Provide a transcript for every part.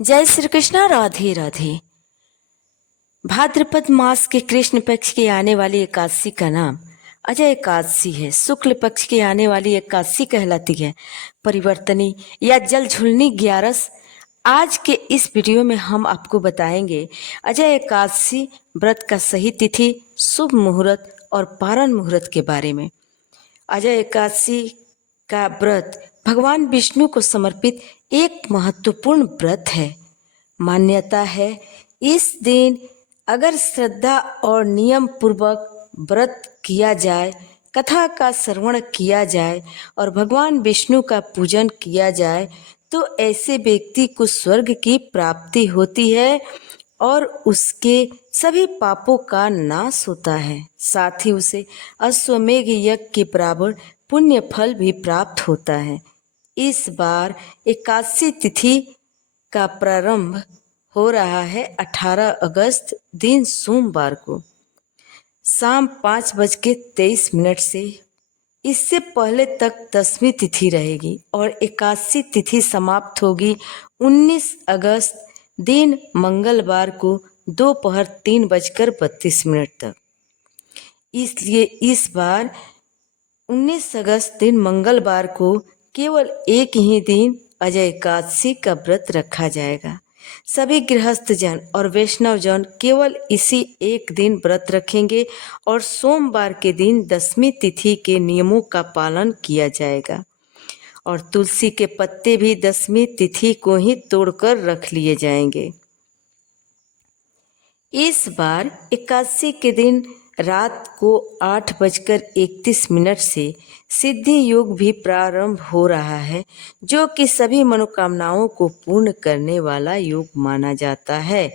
जय श्री कृष्णा। राधे राधे। भाद्रपद मास के कृष्ण पक्ष की आने वाली एकादशी का नाम अजय एकादशी है। शुक्ल पक्ष की आने वाली एकादशी कहलाती है परिवर्तनी या जल झुलनी ग्यारस। आज के इस वीडियो में हम आपको बताएंगे अजय एकादशी व्रत का सही तिथि, शुभ मुहूर्त और पारण मुहूर्त के बारे में। अजय एकादशी का व्रत भगवान विष्णु को समर्पित एक महत्वपूर्ण व्रत है। मान्यता है इस दिन अगर श्रद्धा और नियम पूर्वक व्रत किया जाए, कथा का श्रवण किया जाए और भगवान विष्णु का पूजन किया जाए तो ऐसे व्यक्ति को स्वर्ग की प्राप्ति होती है और उसके सभी पापों का नाश होता है। साथ ही उसे अश्वमेघ यज्ञ के बराबर पुण्य फल भी प्राप्त होता है। इस बार एकादशी तिथि का प्रारंभ हो रहा है 18 अगस्त दिन सोमवार को शाम 5:23 से। इससे पहले तक 10वीं तिथि रहेगी और एकादशी तिथि समाप्त होगी 19 अगस्त दिन मंगलवार को दोपहर 3:32 तक। इसलिए इस बार 19 अगस्त दिन मंगलवार को केवल एक ही दिन अजय एकादशी का व्रत रखा जाएगा। सभी गृहस्थ जन और वैष्णव जन केवल इसी एक दिन व्रत रखेंगे और सोमवार के दिन 10वीं तिथि के नियमों का पालन किया जाएगा और तुलसी के पत्ते भी 10वीं तिथि को ही तोड़कर रख लिए जाएंगे। इस बार एकादशी के दिन रात को 8:31 से सिद्धि योग भी प्रारंभ हो रहा है, जो कि सभी मनोकामनाओं को पूर्ण करने वाला योग माना जाता है।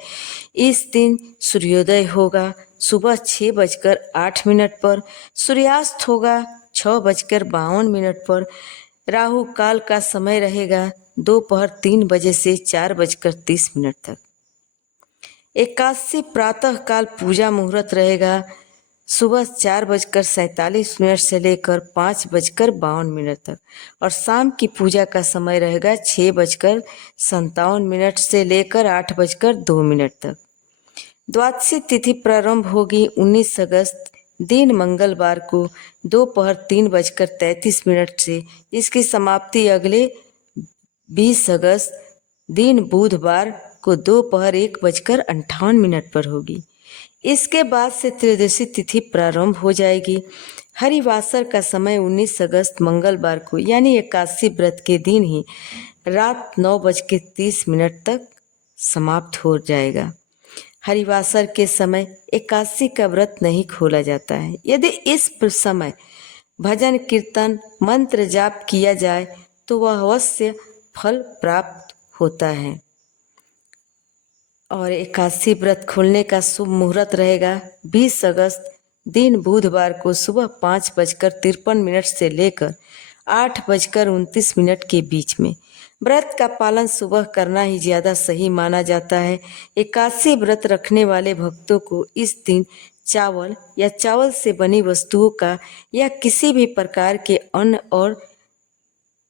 इस दिन सूर्योदय होगा सुबह 6:08 पर, सूर्यास्त होगा 6:52 पर। राहु काल का समय रहेगा दोपहर 3 बजे से 4:30 तक। एकादशी प्रातः काल पूजा मुहूर्त रहेगा सुबह 4:47 से लेकर 5:52 तक और शाम की पूजा का समय रहेगा 6:57 से लेकर 8:02 तक। द्वादशी तिथि प्रारंभ होगी 19 अगस्त दिन मंगलवार को दोपहर 3:33 से। इसकी समाप्ति अगले 20 अगस्त दिन बुधवार को दोपहर 1:58 पर होगी। इसके बाद से त्रयोदशी तिथि प्रारंभ हो जाएगी। हरिवासर का समय 19 अगस्त मंगलवार को यानी एकादशी व्रत के दिन ही रात 9:30 तक समाप्त हो जाएगा। हरिवासर के समय एकादशी का व्रत नहीं खोला जाता है। यदि इस समय भजन कीर्तन मंत्र जाप किया जाए तो वह अवश्य फल प्राप्त होता है। और एकादशी व्रत खोलने का शुभ मुहूर्त रहेगा 20 अगस्त दिन बुधवार को सुबह 5:53 से लेकर 8:29 के बीच में। व्रत का पालन सुबह करना ही ज़्यादा सही माना जाता है। एकादशी व्रत रखने वाले भक्तों को इस दिन चावल या चावल से बनी वस्तुओं का या किसी भी प्रकार के अन्न और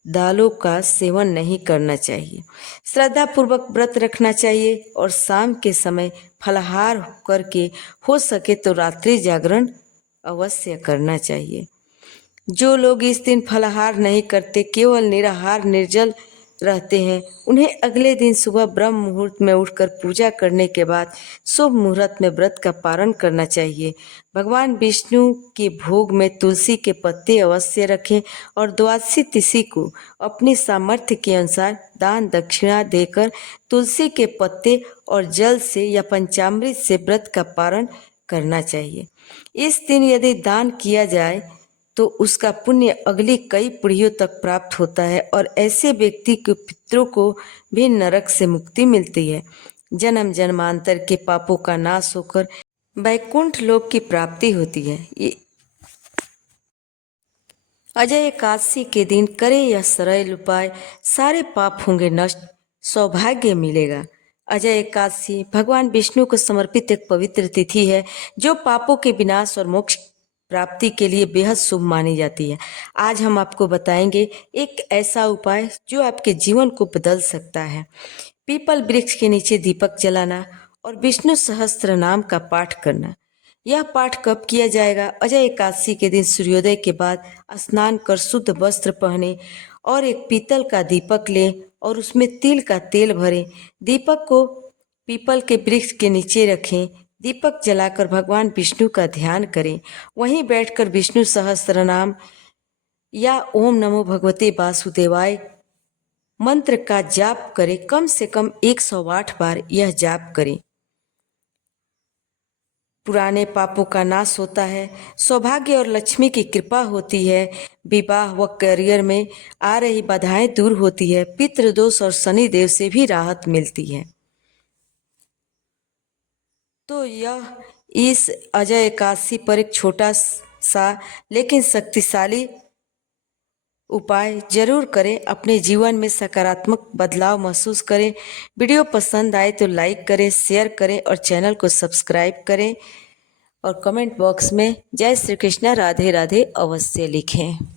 दालों का सेवन नहीं करना चाहिए। श्रद्धा पूर्वक व्रत रखना चाहिए और शाम के समय फलाहार करके हो सके तो रात्रि जागरण अवश्य करना चाहिए। जो लोग इस दिन फलाहार नहीं करते, केवल निराहार निर्जल रहते हैं, उन्हें अगले दिन सुबह ब्रह्म मुहूर्त में उठकर पूजा करने के बाद शुभ मुहूर्त में व्रत का पारण करना चाहिए। भगवान विष्णु के भोग में तुलसी के पत्ते अवश्य रखें और द्वादशी तिथि को अपनी सामर्थ्य के अनुसार दान दक्षिणा देकर तुलसी के पत्ते और जल से या पंचामृत से व्रत का पारण करना चाहिए। इस दिन यदि दान किया जाए तो उसका पुण्य अगली कई पीढ़ियों तक प्राप्त होता है और ऐसे व्यक्ति के पितरों को भी नरक से मुक्ति मिलती है। जन्म जन्मांतर के पापों का नाश होकर वैकुंठ लोक की प्राप्ति होती है। ये अजय एकादशी के दिन करे यह सरल उपाय, सारे पाप होंगे नष्ट, सौभाग्य मिलेगा। अजय एकादशी भगवान विष्णु को समर्पित एक पवित्र तिथि है जो पापों के विनाश और मोक्ष प्राप्ति के लिए बेहद शुभ मानी जाती है। आज हम आपको बताएंगे एक ऐसा उपाय जो आपके जीवन को बदल सकता है। पीपल वृक्ष के नीचे दीपक जलाना और विष्णु सहस्त्र नाम का पाठ करना। यह पाठ कब किया जाएगा? अजय एकादशी के दिन सूर्योदय के बाद स्नान कर शुद्ध वस्त्र पहने और एक पीतल का दीपक लें और उसमें तिल का तेल भरें। दीपक को पीपल के वृक्ष के नीचे रखें। दीपक जलाकर भगवान विष्णु का ध्यान करें। वहीं बैठकर विष्णु सहस्त्र नाम या ओम नमो भगवते वासुदेवाय मंत्र का जाप करें। कम से कम 108 बार यह जाप करें। पुराने पापों का नाश होता है, सौभाग्य और लक्ष्मी की कृपा होती है, विवाह व करियर में आ रही बाधाएं दूर होती है, पितृदोष और शनि देव से भी राहत मिलती है। तो यह इस अजय एकादशी पर एक छोटा सा लेकिन शक्तिशाली उपाय जरूर करें। अपने जीवन में सकारात्मक बदलाव महसूस करें। वीडियो पसंद आए तो लाइक करें, शेयर करें और चैनल को सब्सक्राइब करें और कमेंट बॉक्स में जय श्री कृष्ण राधे राधे अवश्य लिखें।